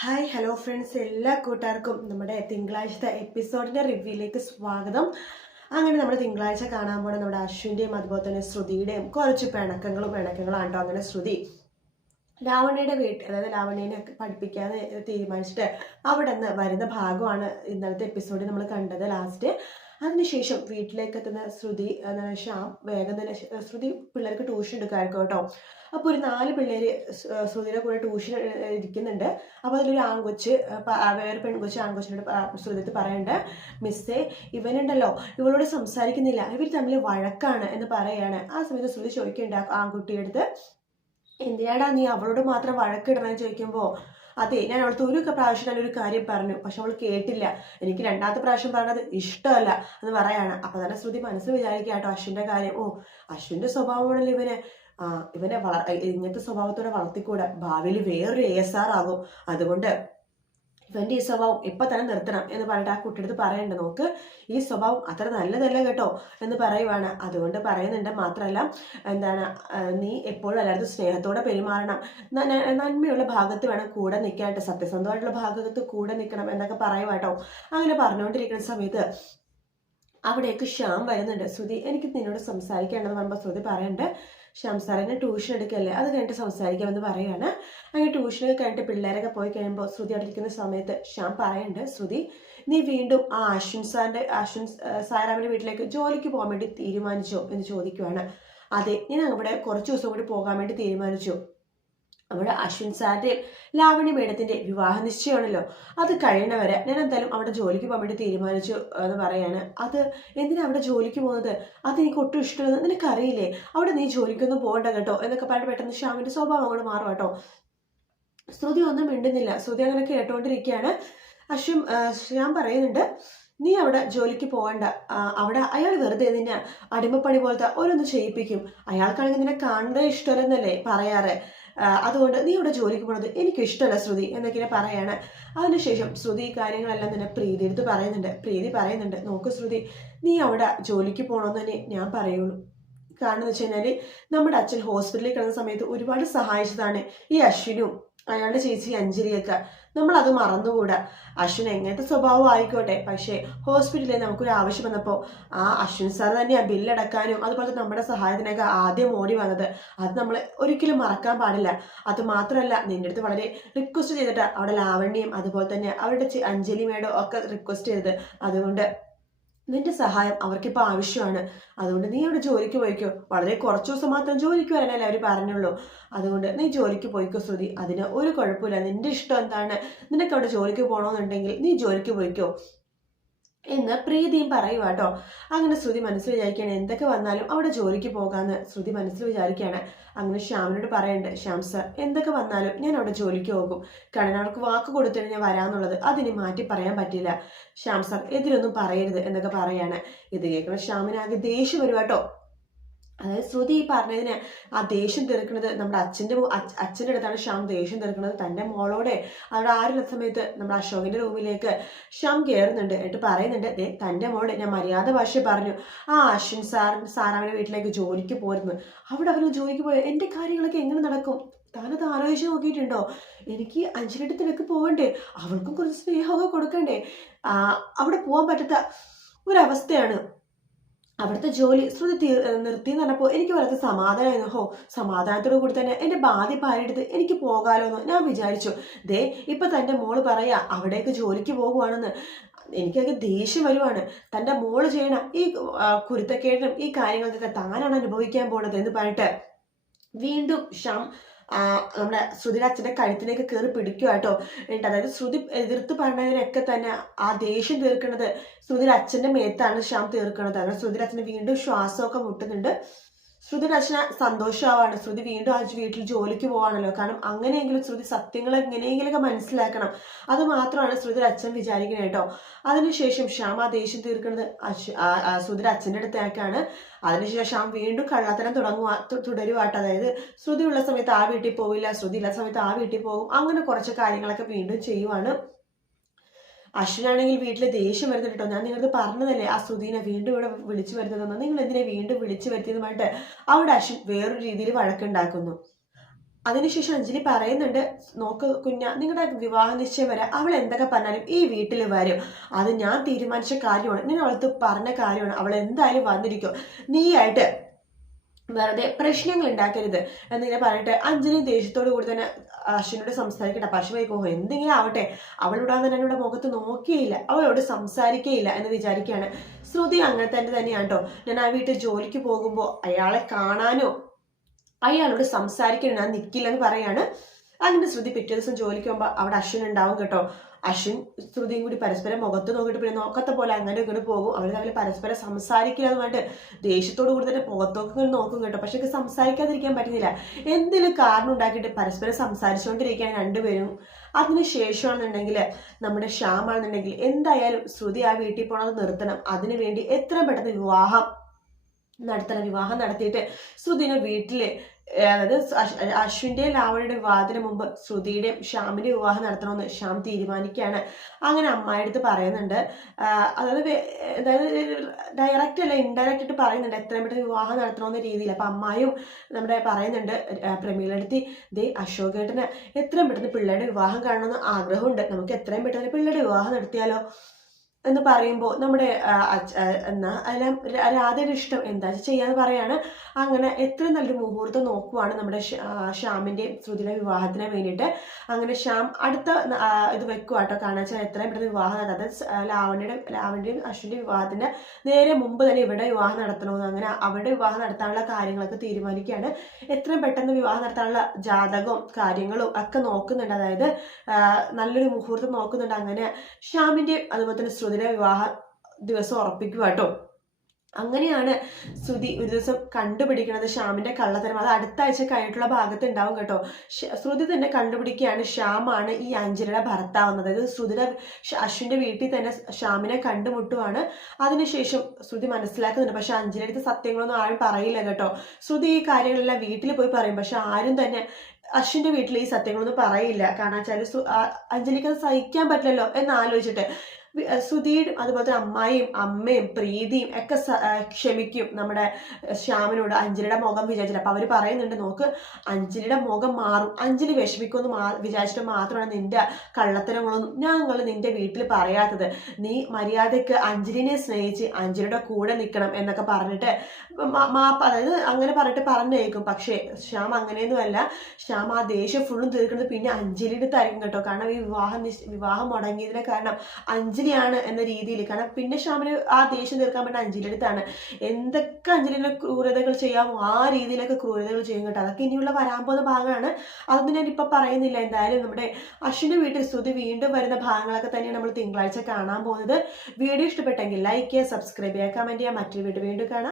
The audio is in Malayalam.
ഹായ് ഹലോ ഫ്രണ്ട്സ്, എല്ലാ കൂട്ടുകാർക്കും നമ്മുടെ തിങ്കളാഴ്ചത്തെ എപ്പിസോഡിൻ്റെ റിവ്യൂയിലേക്ക് സ്വാഗതം. അങ്ങനെ നമ്മൾ തിങ്കളാഴ്ച കാണാൻ പോണ നമ്മുടെ അശ്വിൻ്റെയും അതുപോലെ തന്നെ ശ്രുതിയുടെയും കുറച്ച് പിണക്കങ്ങളാണ് കേട്ടോ. അങ്ങനെ ശ്രുതി ലാവണ്യയുടെ വീട്ടിൽ, അതായത് ലാവണ്യനെ പഠിപ്പിക്കാൻ തീരുമാനിച്ചിട്ട് അവിടെ നിന്ന് വരുന്ന ഭാഗമാണ് ഇന്നലത്തെ എപ്പിസോഡിൽ നമ്മൾ കണ്ടത് ലാസ്റ്റ്. അതിനുശേഷം വീട്ടിലേക്ക് എത്തുന്ന ശ്രുതി, ശ്യാം വേഗം തന്നെ ശ്രുതി പിള്ളേർക്ക് ട്യൂഷൻ എടുക്കാമായിരിക്കും കേട്ടോ. അപ്പോൾ ഒരു 4 പിള്ളേര് ശ്രുതിയുടെ കൂടെ ട്യൂഷൻ ഇരിക്കുന്നുണ്ട്. അപ്പോൾ അതിലൊരു ആൺകൊച്ച്, വേറെ പെൺകൊച്ച് ആൺകൊച്ചിനോട് ശ്രുതിത്ത് പറയണ്ട്, മിസ്സേ ഇവനുണ്ടല്ലോ ഇവളോട് സംസാരിക്കുന്നില്ല, ഇവർ തമ്മിൽ വഴക്കാണ് എന്ന് പറയാണ്. ആ സമയത്ത് ശ്രുതി ചോദിക്കേണ്ട ആൺകുട്ടിയുടെ അടുത്ത്, എന്തിനാടാ നീ അവളോട് മാത്രം വഴക്കിടണമെന്ന് ചോദിക്കുമ്പോൾ, അതെ ഞാൻ അവൾക്ക് ഒരു പ്രാവശ്യം നല്ലൊരു കാര്യം പറഞ്ഞു, പക്ഷെ അവൾ കേട്ടില്ല, എനിക്ക് രണ്ടാമത്തെ പ്രാവശ്യം പറഞ്ഞത് ഇഷ്ടമല്ല എന്ന് പറയാണ്. അപ്പൊ തന്നെ ശ്രുതി മനസ്സിൽ വിചാരിക്കുക കേട്ടോ അശ്വിന്റെ കാര്യം. ഓ, അശ്വിന്റെ സ്വഭാവമാണല്ലോ ഇവനെ ഇങ്ങനത്തെ സ്വഭാവത്തോടെ വളർത്തിക്കൂടെ, ഭാവിയിൽ വേറൊരു ASR ആകും, അതുകൊണ്ട് ഇവന്റെ ഈ സ്വഭാവം ഇപ്പൊ തന്നെ നിർത്തണം എന്ന് പറഞ്ഞിട്ട് ആ കുട്ടിയെടുത്ത് പറയണ്ട, നോക്ക് ഈ സ്വഭാവം അത്ര നല്ലതല്ല കേട്ടോ എന്ന് പറയുവാണ്. അതുകൊണ്ട് പറയുന്നുണ്ട്, മാത്രമല്ല എന്താണ്, നീ എപ്പോഴും എല്ലായിടത്തും സ്നേഹത്തോടെ പെരുമാറണം, നന്മയുള്ള ഭാഗത്ത് വേണം കൂടെ നിൽക്കാനായിട്ട്, സത്യസന്ധമായിട്ടുള്ള ഭാഗത്ത് കൂടെ നിൽക്കണം എന്നൊക്കെ പറയുവാട്ടോ. അങ്ങനെ പറഞ്ഞുകൊണ്ടിരിക്കുന്ന സമയത്ത് അവിടേക്ക് ശ്യാം വരുന്നുണ്ട്. ശ്രുതി എനിക്ക് നിന്നോട് സംസാരിക്കേണ്ടതെന്ന് പറയുമ്പോൾ ശ്രുതി പറയുന്നുണ്ട്, ശ്യാം സാറിനെ ട്യൂഷൻ എടുക്കല്ലേ, അത് കഴിഞ്ഞിട്ട് സംസാരിക്കാമെന്ന് പറയുകയാണ്. അങ്ങനെ ട്യൂഷനൊക്കെ കഴിഞ്ഞിട്ട് പിള്ളേരൊക്കെ പോയി കഴിയുമ്പോൾ ശ്രുതി അവിടെ ഇരിക്കുന്ന സമയത്ത് ശ്യാം പറയുന്നുണ്ട്, ശ്രുതി നീ വീണ്ടും ആ അശ്വിൻ സാറാമിന്റെ വീട്ടിലേക്ക് ജോലിക്ക് പോകാൻ വേണ്ടി തീരുമാനിച്ചോ എന്ന് ചോദിക്കുവാണ്. അതെ, ഞാൻ അവിടെ കുറച്ച് ദിവസം കൂടി പോകാൻ വേണ്ടി തീരുമാനിച്ചു. അവിടെ അശ്വിൻ സാറിന്റെ ലാവണ്യ മേഡത്തിന്റെ വിവാഹ നിശ്ചയമാണല്ലോ, അത് കഴിയണവരെ ഞാൻ എന്തായാലും അവിടെ ജോലിക്ക് പോകാൻ വേണ്ടി തീരുമാനിച്ചു എന്ന് പറയാണ്. അത് എന്തിനാ അവിടെ ജോലിക്ക് പോകുന്നത്, അതെനിക്ക് ഒട്ടും ഇഷ്ടമെന്ന് നിനക്കറിയില്ലേ, അവിടെ നീ ജോലിക്കൊന്നും പോകണ്ട കേട്ടോ എന്നൊക്കെ പറഞ്ഞിട്ട് പെട്ടെന്ന് ശ്യാമിന്റെ സ്വഭാവം അങ്ങോട്ട് മാറും കേട്ടോ. ശ്രുതി ഒന്നും മിണ്ടുന്നില്ല. ശ്രുതി അങ്ങനെ കേട്ടോണ്ടിരിക്കുകയാണ്. ശ്യാം പറയുന്നുണ്ട്, നീ അവിടെ ജോലിക്ക് പോകണ്ട, അവിടെ അയാൾ വെറുതെ നിന്നെ അടിമപ്പണി പോലത്തെ ഓരോന്ന് ചെയ്യിപ്പിക്കും, അയാൾക്കാണെങ്കിൽ നിന്നെ കാണുന്നത് ഇഷ്ടമല്ലെന്നല്ലേ പറയാറ്, അതുകൊണ്ട് നീ ഇവിടെ ജോലിക്ക് പോണത് എനിക്ക് ഇഷ്ടമല്ല ശ്രുതി എന്നൊക്കെ പറയാണ്. അതിനുശേഷം ശ്രുതി കാര്യങ്ങളെല്ലാം തന്നെ പ്രീതി എടുത്ത് പറയുന്നുണ്ട്. പ്രീതി പറയുന്നുണ്ട്, നോക്ക് ശ്രുതി, നീ അവിടെ ജോലിക്ക് പോകണമെന്ന് തന്നെ ഞാൻ പറയുള്ളൂ. കാരണം എന്ന് വെച്ച് കഴിഞ്ഞാൽ നമ്മുടെ അച്ഛൻ ഹോസ്പിറ്റലിൽ കിടന്ന സമയത്ത് ഒരുപാട് സഹായിച്ചതാണ് ഈ അശ്വിനും അയാളുടെ ചേച്ചി അഞ്ജലിയൊക്കെ, നമ്മളത് മറന്നുകൂടാ. അശ്വിൻ എങ്ങനത്തെ സ്വഭാവം ആയിക്കോട്ടെ, പക്ഷേ ഹോസ്പിറ്റലിൽ നമുക്കൊരു ആവശ്യം വന്നപ്പോൾ ആ അശ്വിൻ സാർ തന്നെയാണ് ബില്ലടക്കാനും അതുപോലെ നമ്മുടെ സഹായത്തിനൊക്കെ ആദ്യം ഓടി വന്നത്. അത് നമ്മൾ ഒരിക്കലും മറക്കാൻ പാടില്ല. അത് മാത്രമല്ല, നിന്റെ അടുത്ത് വളരെ റിക്വസ്റ്റ് ചെയ്തിട്ട് അവിടെ ലാവണ്യം അതുപോലെ തന്നെ അവരുടെ അഞ്ജലി മേഡം ഒക്കെ റിക്വസ്റ്റ് ചെയ്തത്, അതുകൊണ്ട് നിന്റെ സഹായം അവർക്കിപ്പോൾ ആവശ്യമാണ്. അതുകൊണ്ട് നീ അവിടെ ജോലിക്ക് പോയിക്കോ, വളരെ കുറച്ച് ദിവസം മാത്രം ജോലിക്ക് വരാനല്ലേ അവർ പറഞ്ഞുള്ളൂ, അതുകൊണ്ട് നീ ജോലിക്ക് പോയിക്കോ ശ്രുതി, അതിന് ഒരു കുഴപ്പമില്ല, നിന്റെ ഇഷ്ടം എന്താണ്, നിനക്ക് അവിടെ ജോലിക്ക് പോകണമെന്നുണ്ടെങ്കിൽ നീ ജോലിക്ക് പോയിക്കോ എന്ന് പ്രീതിയും പറയുക കേട്ടോ. അങ്ങനെ ശ്രുതി മനസ്സിൽ വിചാരിക്കുകയാണ്, എന്തൊക്കെ വന്നാലും അവിടെ ജോലിക്ക് പോകാമെന്ന് ശ്രുതി മനസ്സിൽ വിചാരിക്കുകയാണ്. അങ്ങനെ ശ്യാമിനോട് പറയുന്നുണ്ട്, ശ്യാം സർ എന്തൊക്കെ വന്നാലും ഞാൻ അവിടെ ജോലിക്ക് പോകും, കാരണം അവർക്ക് വാക്ക് കൊടുത്തിട്ട് ഞാൻ വരാമെന്നുള്ളത് അതിന് മാറ്റി പറയാൻ പറ്റില്ല. ശ്യാം സർ എതിരൊന്നും പറയരുത് എന്നൊക്കെ പറയാണ്. ഇത് കേൾക്കണം ശ്യാമിനാകെ ദേഷ്യം വരും കേട്ടോ. അതായത് ശ്രുതി ഈ പറഞ്ഞതിന് ആ ദേഷ്യം തീർക്കുന്നത് നമ്മുടെ അച്ഛൻ്റെ അടുത്താണ് ശ്യാം ദേഷ്യം തീർക്കുന്നത്. തൻ്റെ മോളോടെ അവിടെ ആരുമില്ലാത്ത സമയത്ത് നമ്മുടെ അശോകിന്റെ റൂമിലേക്ക് ശ്യാം കയറുന്നുണ്ട്. എന്നിട്ട് പറയുന്നുണ്ട്, തൻ്റെ മോളെ ഞാൻ മര്യാദ ഭാഷ പറഞ്ഞു, ആ അശ്വിൻ സാറാവിൻ്റെ വീട്ടിലേക്ക് ജോലിക്ക് പോരുന്നു, അവിടെ അവന് ജോലിക്ക് പോയ എൻ്റെ കാര്യങ്ങളൊക്കെ എങ്ങനെ നടക്കും, താനത് ആലോചിച്ച് നോക്കിയിട്ടുണ്ടോ, എനിക്ക് അഞ്ജലിയുടെ തിരക്ക് പോകണ്ടേ, അവൾക്കും കുറച്ച് സ്നേഹമൊക്കെ കൊടുക്കണ്ടേ, അവിടെ പോകാൻ പറ്റാത്ത ഒരവസ്ഥയാണ്, അവിടുത്തെ ജോലി ശ്രുതി നിർത്തി എന്ന് പറഞ്ഞപ്പോൾ എനിക്ക് വളരെ സമാധാനമായിരുന്നു. ഹോ, സമാധാനത്തോടു കൂടി തന്നെ എൻ്റെ ബാധ്യ ഭാര്യയെടുത്ത് എനിക്ക് പോകാലോ എന്ന് ഞാൻ വിചാരിച്ചു. ദേ ഇപ്പൊ തൻ്റെ മോള് പറയാ അവിടേക്ക് ജോലിക്ക് പോകുവാണെന്ന്. എനിക്കൊക്കെ ദേഷ്യം വരുവാണ്. തൻ്റെ മോള് ചെയ്യണം ഈ കുരുത്തക്കേടിനും ഈ കാര്യങ്ങൾക്കൊക്കെ താനാണ് അനുഭവിക്കാൻ പോണത് എന്ന് പറഞ്ഞിട്ട് വീണ്ടും നമ്മുടെ ശ്രുതിയുടെ അച്ഛൻ്റെ കഴുത്തിലേക്ക് കയറി പിടിക്കുക കേട്ടോ. എന്നിട്ട് അതായത് ശ്രുതി എതിർത്ത് പറഞ്ഞതിനൊക്കെ തന്നെ ആ ദേഷ്യം തീർക്കുന്നത് ശ്രുതിയുടെ അച്ഛൻ്റെ മേത്താണ് ശ്യാം തീർക്കുന്നത്. അങ്ങനെ ശ്രുതിയുടെ അച്ഛന് വീണ്ടും ശ്വാസമൊക്കെ മുട്ടുന്നുണ്ട്. ശ്രുതിയുടെ അച്ഛന് സന്തോഷമാവാണ്, ശ്രുതി വീണ്ടും ആ വീട്ടിൽ ജോലിക്ക് പോവാണല്ലോ, കാരണം അങ്ങനെയെങ്കിലും ശ്രുതി സത്യങ്ങൾ എങ്ങനെയെങ്കിലുമൊക്കെ മനസ്സിലാക്കണം, അത് മാത്രമാണ് ശ്രുതിയുടെ അച്ഛൻ വിചാരിക്കുന്നത് കേട്ടോ. അതിനുശേഷം ശ്യാം ആ ദേഷ്യം തീർക്കുന്നത് ശ്രുതിയുടെ അച്ഛൻ്റെ അടുത്തേക്കാണ്. അതിനുശേഷം ശ്യാം വീണ്ടും കള്ളത്തരം തുടരുവാട്ടോ. അതായത് ശ്രുതി ഉള്ള സമയത്ത് ആ വീട്ടിൽ പോവില്ല, ശ്രുതി ഇല്ലാത്ത സമയത്ത് ആ വീട്ടിൽ പോകും, അങ്ങനെ കുറച്ച് കാര്യങ്ങളൊക്കെ വീണ്ടും ചെയ്യുവാണ്. അശ്വിനാണെങ്കിൽ വീട്ടിൽ ദേഷ്യം വരുന്നുണ്ട് കേട്ടോ. ഞാൻ നിങ്ങൾക്ക് പറഞ്ഞതല്ലേ ആ ശ്രുതിനെ വീണ്ടും ഇവിടെ വിളിച്ചു വരുന്നതെന്ന്, നിങ്ങൾ എന്തിനെ വീണ്ടും വിളിച്ചു വരുത്തിയതുമായിട്ട് അവിടെ അശ്വിൻ വേറൊരു രീതിയിൽ വഴക്കുണ്ടാക്കുന്നു. അതിനുശേഷം അഞ്ജലി പറയുന്നുണ്ട്, നോക്ക് കുഞ്ഞ, നിങ്ങളുടെ വിവാഹ നിശ്ചയം വരെ അവൾ എന്തൊക്കെ പറഞ്ഞാലും ഈ വീട്ടിൽ വരും. അത് ഞാൻ തീരുമാനിച്ച കാര്യമാണ്, ഞാൻ അവൾക്ക് പറഞ്ഞ കാര്യമാണ്. അവൾ എന്തായാലും വന്നിരിക്കും. നീയായിട്ട് വെറുതെ പ്രശ്നങ്ങൾ ഉണ്ടാക്കരുത് എന്നിങ്ങനെ പറഞ്ഞിട്ട് അഞ്ജലി ദേഷ്യത്തോടു കൂടി തന്നെ അശ്വിനോട് സംസാരിക്കട്ടെ. അപ്പൊ അശ്വിൻ പോകും, എന്തെങ്കിലും ആവട്ടെ, അവളിവിടെ തന്നെ മുഖത്ത് നോക്കിയില്ല, അവളോട് സംസാരിക്കുകയില്ല എന്ന് വിചാരിക്കുകയാണ്. ശ്രുതി അങ്ങനെ തന്നെയാണ് കേട്ടോ. ഞാൻ ആ വീട്ടിൽ ജോലിക്ക് പോകുമ്പോൾ അയാളെ കാണാനോ അയാളോട് സംസാരിക്കണോ ഞാൻ നിൽക്കില്ലെന്ന് പറയാണ്. അങ്ങനെ ശ്രുതി പിറ്റേ ദിവസം ജോലിക്ക് പോകുമ്പോൾ അവിടെ അശ്വിൻ ഉണ്ടാവും കേട്ടോ. അശ്വിൻ ശ്രുതിയും കൂടി പരസ്പരം മുഖത്ത് നോക്കിയിട്ട് പിന്നെ നോക്കത്തെ പോലെ അങ്ങനെ ഇങ്ങോട്ട് പോകും. അവർ തമ്മിൽ പരസ്പരം സംസാരിക്കില്ല എന്ന് പറഞ്ഞിട്ട് ദേഷ്യത്തോടു കൂടി തന്നെ മുഖത്തൊക്കെ നോക്കും കേട്ടോ. പക്ഷെ സംസാരിക്കാതിരിക്കാൻ പറ്റുന്നില്ല. എന്തെങ്കിലും കാരണം ഉണ്ടാക്കിയിട്ട് പരസ്പരം സംസാരിച്ചുകൊണ്ടിരിക്കാൻ രണ്ടുപേരും. അതിനുശേഷമാണെന്നുണ്ടെങ്കിൽ നമ്മുടെ ശ്യാമാണെന്നുണ്ടെങ്കിൽ എന്തായാലും ശ്രുതി ആ വീട്ടിൽ പോണത് നിർത്തണം, അതിനുവേണ്ടി എത്രയും പെട്ടെന്ന് വിവാഹം നടത്തിയിട്ട് ശ്രുതിനെ വീട്ടില്, അതായത് അശ്വിന്റെയും ലാവണിയുടെ വിവാഹത്തിന് മുമ്പ് ശ്രുതിയുടെയും ശ്യാമിന്റെ വിവാഹം നടത്തണമെന്ന് ശ്യാം തീരുമാനിക്കുകയാണ്. അങ്ങനെ അമ്മായിടുത്ത് പറയുന്നുണ്ട്, അതായത് ഡയറക്റ്റ് അല്ല ഇൻഡയറക്റ്റ് ആയിട്ട് പറയുന്നുണ്ട് എത്രയും പെട്ടെന്ന് വിവാഹം നടത്തണമെന്ന രീതിയിൽ. അപ്പൊ അമ്മായും നമ്മുടെ പറയുന്നുണ്ട്, പ്രമീളടുത്ത് ദേ അശോകേട്ടന് എത്രയും പെട്ടെന്ന് പിള്ളേരുടെ വിവാഹം കാണണമെന്ന് ആഗ്രഹമുണ്ട്, നമുക്ക് എത്രയും പെട്ടെന്ന് പിള്ളേരുടെ വിവാഹം നടത്തിയാലോ എന്ന് പറയുമ്പോൾ നമ്മുടെ എല്ലാം രാധയുടെ ഇഷ്ടം എന്താ ചെയ്യാന്ന് പറയാണ്. അങ്ങനെ എത്രയും നല്ലൊരു മുഹൂർത്തം നോക്കുവാണ് നമ്മുടെ ശ്യാമിന്റെയും ശ്രുതിയുടെ വിവാഹത്തിന് വേണ്ടിയിട്ട്. അങ്ങനെ ശ്യാം അടുത്ത ഇത് വെക്കുവാട്ടോ, കാണാൻ വെച്ചാൽ എത്രയും പെട്ടെന്ന് വിവാഹം, അതായത് ലാവണിയുടെയും അശ്വിന്റെ വിവാഹത്തിന്റെ നേരെ മുമ്പ് തന്നെ ഇവിടെ വിവാഹം നടത്തണമെന്ന്. അങ്ങനെ അവരുടെ വിവാഹം നടത്താനുള്ള കാര്യങ്ങളൊക്കെ തീരുമാനിക്കുകയാണ്. എത്രയും പെട്ടെന്ന് വിവാഹം നടത്താനുള്ള ജാതകവും കാര്യങ്ങളും ഒക്കെ നോക്കുന്നുണ്ട്, അതായത് നല്ലൊരു മുഹൂർത്തം നോക്കുന്നുണ്ട്. അങ്ങനെ ശ്യാമിന്റെ അതുപോലെ തന്നെ ശ്രുതിയുടെ വിവാഹ ദിവസം ഉറപ്പിക്കുക കേട്ടോ. അങ്ങനെയാണ് ശ്രുതി ഒരു ദിവസം കണ്ടുപിടിക്കുന്നത് ശ്യാമിന്റെ കള്ളത്തരം. അത് അടുത്ത ആഴ്ച കഴിഞ്ഞിട്ടുള്ള ഭാഗത്ത് ഉണ്ടാവും കേട്ടോ. ശ്രുതി തന്നെ കണ്ടുപിടിക്കുകയാണ് ശ്യാമാണ് ഈ അഞ്ജലിയുടെ ഭർത്താവുന്നത്. അതായത് ശ്രുതിയുടെ അശ്വിന്റെ വീട്ടിൽ തന്നെ ശ്യാമിനെ കണ്ടുമുട്ടുവാണ്. അതിനുശേഷം ശ്രുതി മനസ്സിലാക്കുന്നുണ്ട്, പക്ഷെ അഞ്ജലിയുടെ സത്യങ്ങളൊന്നും ആരും പറയില്ല കേട്ടോ. ശ്രുതി ഈ കാര്യങ്ങളെല്ലാം വീട്ടിൽ പോയി പറയും, പക്ഷെ ആരും തന്നെ അശ്വിന്റെ വീട്ടിൽ ഈ സത്യങ്ങളൊന്നും പറയില്ല. കാരണം വെച്ചാൽ അഞ്ജലിക്ക് അത് സഹിക്കാൻ പറ്റില്ലല്ലോ എന്നാലോചിച്ചിട്ട് ശ്രുതിയും അതുപോലെ തന്നെ അമ്മയും പ്രീതിയും ഒക്കെ ക്ഷമിക്കും നമ്മുടെ ശ്യാമിനോട് അഞ്ജലിയുടെ മുഖം വിചാരിച്ചിട്ട്. അപ്പൊ അവര് പറയുന്നുണ്ട്, നോക്ക് അഞ്ജലിയുടെ മുഖം മാറും, അഞ്ജലി വിഷമിക്കുമെന്ന് വിചാരിച്ചിട്ട് മാത്രമാണ് നിന്റെ കള്ളത്തരങ്ങളൊന്നും ഞങ്ങൾ നിന്റെ വീട്ടിൽ പറയാത്തത്. നീ മര്യാദക്ക് അഞ്ജലിനെ സ്നേഹിച്ച് അഞ്ജലിയുടെ കൂടെ നിൽക്കണം എന്നൊക്കെ പറഞ്ഞിട്ട് അതായത് അങ്ങനെ പറഞ്ഞിട്ട് പറഞ്ഞേക്കും. പക്ഷേ ശ്യാം അങ്ങനെയൊന്നുമല്ല. ശ്യാം ആ ദേഷ്യം ഫുള്ളും തീർക്കുന്നത് പിന്നെ അഞ്ജലിയുടെ അടുത്തായിരിക്കും കേട്ടോ. കാരണം ഈ വിവാഹം മുടങ്ങിയതിനെ കാരണം അഞ്ജലിയാണ് എന്ന രീതിയിൽ. കാരണം പിന്നെ ശ്യാമിന് ആ ദേഷ്യം തീർക്കാൻ പറ്റുന്ന അഞ്ജലിയുടെ അടുത്താണ്. എന്തൊക്കെ അഞ്ജലിയുടെ ക്രൂരതകൾ ചെയ്യാമോ ആ രീതിയിലൊക്കെ ക്രൂരതകൾ ചെയ്യും കേട്ടോ. അതൊക്കെ ഇനിയുള്ള വരാൻ പോകുന്ന ഭാഗമാണ്, അതൊന്നും ഞാൻ ഇപ്പൊ പറയുന്നില്ല. എന്തായാലും നമ്മുടെ അശ്വിന്റെ വീട്ടിൽ ശ്രുതി വീണ്ടും വരുന്ന ഭാഗങ്ങളൊക്കെ തന്നെയാണ് നമ്മൾ തിങ്കളാഴ്ച കാണാൻ പോകുന്നത്. വീഡിയോ ഇഷ്ടപ്പെട്ടെങ്കിൽ ലൈക്ക് ചെയ്യുക, സബ്സ്ക്രൈബ് ചെയ്യുക, കമന്റ് ചെയ്യുക. മറ്റൊരു വീഡിയോ വീണ്ടും കാണാം.